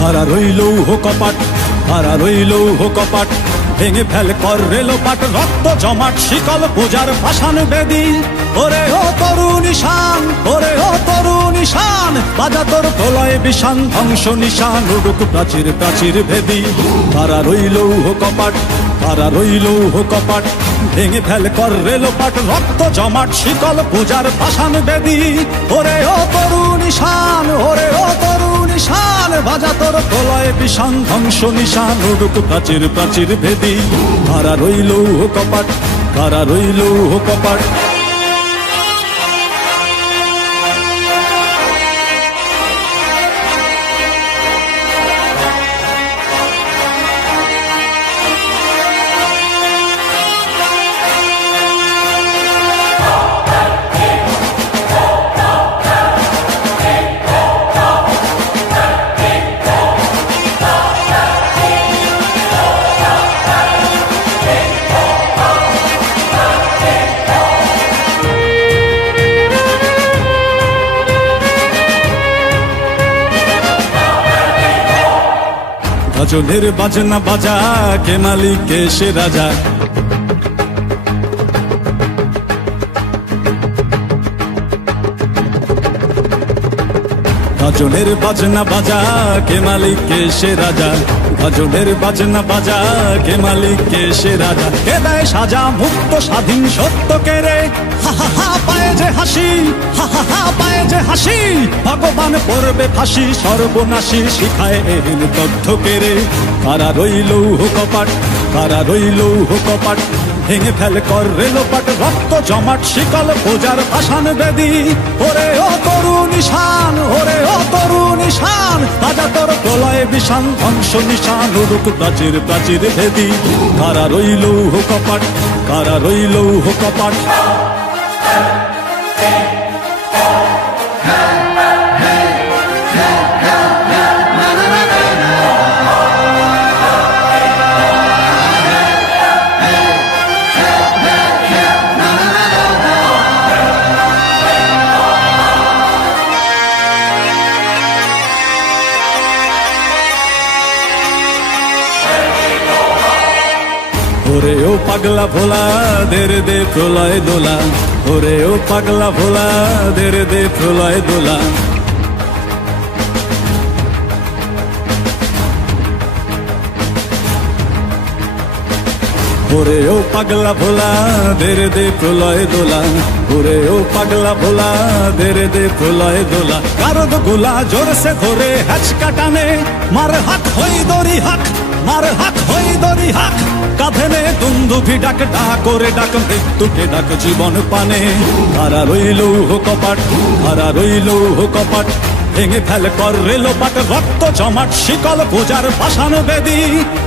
কারা রইল কপাট, কারা রইল কপাট, ভেঙে ফেল কর রেলোপাট, রক্ত জমাট শিকল পূজার পাষাণ বেদী। ওরে ও তরুণ ঈশান, ওরে ও তরুণ ঈশান, বাজা তোর প্রলয় বিষান, ধ্বংস নিশান উড়ুক প্রাচীর প্রাচীর ভেদী। কারা রইল কপাট, কারা রইল কপাট, ভেঙে ফেল কর রেলোপাট, রক্ত জমাট শিকল পূজার পাষাণ বেদী। ওরে ও তরুণ ঈশান, ওরে ও তরুণ ঈশান, বাজা তোর প্রলয় বিষান, ধ্বংস নিশান উড়ুক প্রাচীর প্রাচীর ভেদী। কারা রইল কপাট, কারা রইল কপাট। গজলের বাজনা বাজা, কে মালিক কে সে রাজা। গজলের বাজনা বাজা, কে মালিক কে সে রাজা। গজলের বাজনা বাজা, কে মালিক কে সে রাজা। কে দেয় সাজা মুক্ত স্বাধীন সত্য কে রে, হা হা হা পায়ে যে হাসি, হা হা হা পায়ে যে হাসি। ভগবান পড়বে ফাঁসি, সর্বনাশী শিখায় এহেন তথ্য কে রে। কারা রইল কপাট, কারা রইল কপাট, ভেঙে ফেল কর রেলোপাট, রক্ত জমাট শিকল পূজার পাষাণ বেদী। ওরে ও তরুণ ঈশান, ওরে ও তরুণ ঈশান, বাজা তোর প্রলয় বিষান, ধ্বংস নিশান উড়ুক প্রাচীর প্রাচীর ভেদী। কারা রইল কপাট, কারা রইল কপাট। ওরে ও পাগলা ভোলা, দের দে প্রলয় দোলা। ওরে ও পাগলা ভোলা, দের দে প্রলয় দোলা। ওরে ও পাগলা ভোলা, দের দে প্রলয় দোলা। ওরে ও পাগলা ভোলা, দের দে প্রলয় দোলা। কারদ গোলা জোরসে ধরে হ্যাচকা টানে, মার হাক হই দড়ি হাক, মার হাক হই দড়ি হাক। কাঁধে নে দুন্দুভি ডাক, ডাক করে ডাক মৃত্যুকে ডাক জীবন পানে। কারা রইল কপাট, কারা রইল কপাট, ভেঙে ফেল কর রেলোপাট, রক্ত জমাট শিকল পূজার পাষাণ বেদী।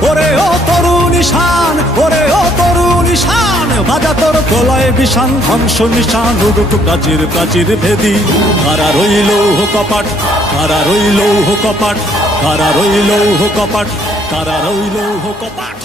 ওরে ও তরুণ ঈশান, ওরে ও তরুণ ঈশান, বাজা তোর প্রলয় বিষান, ধ্বংস নিশান উড়ুক প্রাচীর প্রাচীর ভেদী। কারা রইল কপাট, কারা রইল কপাট, কারা রইল কপাট, কারা রইল কপাট।